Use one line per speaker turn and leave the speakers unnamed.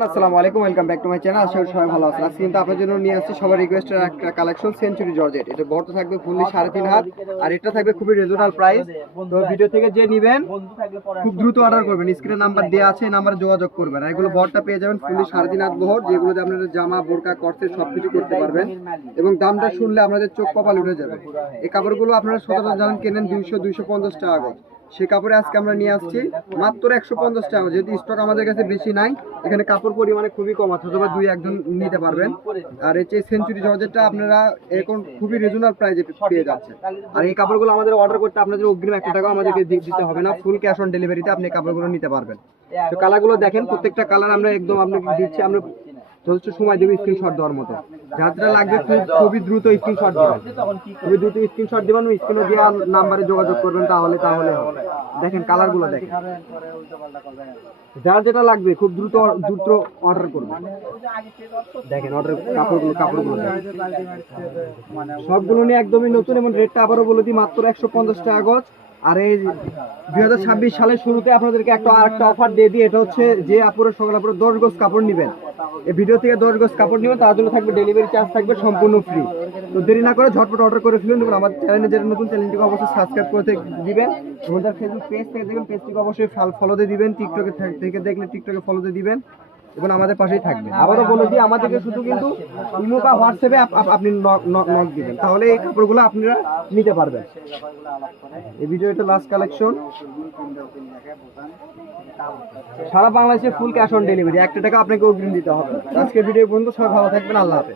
আসসালামু আলাইকুম, welcome back to my channel. আশা করি সবাই ভালো আছেন। আজকে কিন্তু আপনার জন্য নিয়ে আসছি সবার রিকোয়েস্টের একটা কালেকশন সেঞ্চুরি জর্জেট এটা বড় থাকবে ফুললি সাড়ে তিন হাত, আর এটা থাকবে খুবই রিজনেবল প্রাইস তো ভিডিও থেকে যে নেবেন, খুব দ্রুত অর্ডার করবেন। স্ক্রিনে নাম্বার দেওয়া আছে নাম্বারে যোগাযোগ করবেন। আর এগুলো বড়টা পেয়ে যাবেন ফুললি সাড়ে তিন হাত বহর, যেগুলোতে আপনারা জামা, বোরকা করতে সব কিছু করতে পারবেন। এবং দামটা শুনলে আপনাদের চোখ কপাল উঠে যাবে। এই কাপড়গুলো আপনারা সচরাচর জানেন, কেনেন দুইশো দুইশো পঞ্চাশ টাকা করে। সে কাপড়ে আজকে আমরা নিয়ে আসছি। মাত্র একশো পঞ্চাশ টাকা। যেহেতু স্টক আমাদের কাছে বেশি নাই, এখানে কাপড় পরিমাণে খুবই কম আছে, অথবা দুই একজন নিতে পারবেন। আর এই যে সেঞ্চুরি জর্জেটটা আপনারা এখন খুবই রিজনেবল প্রাইসে পেয়ে যাচ্ছে আর এই কাপড়গুলো আমাদের অর্ডার করতে আপনাদের অগ্রিম একটা টাকা আমাদেরকে দিতে হবে না ফুল ক্যাশ অন ডেলিভারিতে আপনি কাপড়গুলো নিতে পারবেন। তো কালারগুলো দেখেন, প্রত্যেকটা কালার আমরা একদম আপনাকে দিচ্ছি, আমরা যথেষ্ট সময় দেবো স্ক্রিনশট দেওয়ার মতো। যাত্রা লাগবে খুব খুবই দ্রুত স্ক্রিনশট দেবেন খুবই দ্রুত স্ক্রিনশট দেবেন স্ক্রিনে দেওয়া নাম্বারে যোগাযোগ করবেন, তাহলে তাহলে দেখেন কালারগুলো দেখেন। যার যেটা লাগবে, খুব দ্রুত দ্রুত অর্ডার করবেন দেখেন অর্ডার কাপড়গুলো কাপড়গুলো সবগুলো নিয়ে একদমই নতুন এবং রেটটা আবারও বলে দিই, মাত্র একশো পঞ্চাশ টাকা গজ। আর এই দুই হাজার ছাব্বিশ সালের শুরুতে আপনাদেরকে একটা আরেকটা অফার দিয়ে দিই, এটা হচ্ছে যে আপুরে সকাল আপুরে দশ গজ কাপড় নেবেন। এই ভিডিও থেকে দশ গজ কাপড় নেবেন তার জন্য থাকবে ডেলিভারি চার্জ থাকবে, সম্পূর্ণ ফ্রি তো দেরি না করে ঝটপট অর্ডার করে ফেলুন এবং আমার চ্যানেলে যেটা নতুন চ্যানেলটিকে অবশ্যই সাবস্ক্রাইব করে দিবেন। এবং যার ফেসবুক পেজ থেকে দেখবেন পেজটিকে অবশ্যই ফলো দিয়ে দিবেন টিকটকে থেকে দেখলে টিকটকে ফলো দিয়ে দিবেন। এবং আমাদের পাশেই থাকবে। আবারও বলে দিই, আমাদেরকে শুধু কিন্তু ইমো বা হোয়াটসঅ্যাপে আপ- আপ- আপনি নক দিবেন। তাহলে এই কাপড়গুলো আপনারা নিতে পারবেন। এই ভিডিওটা লাস্ট কালেকশন সারা বাংলাদেশে ফুল ক্যাশ অন ডেলিভারি একটা টাকা আপনাকে অগ্রিম দিতে হবে। আজকের ভিডিও পর্যন্ত। সবাই ভালো থাকবেন। আল্লাহ হাফেজ।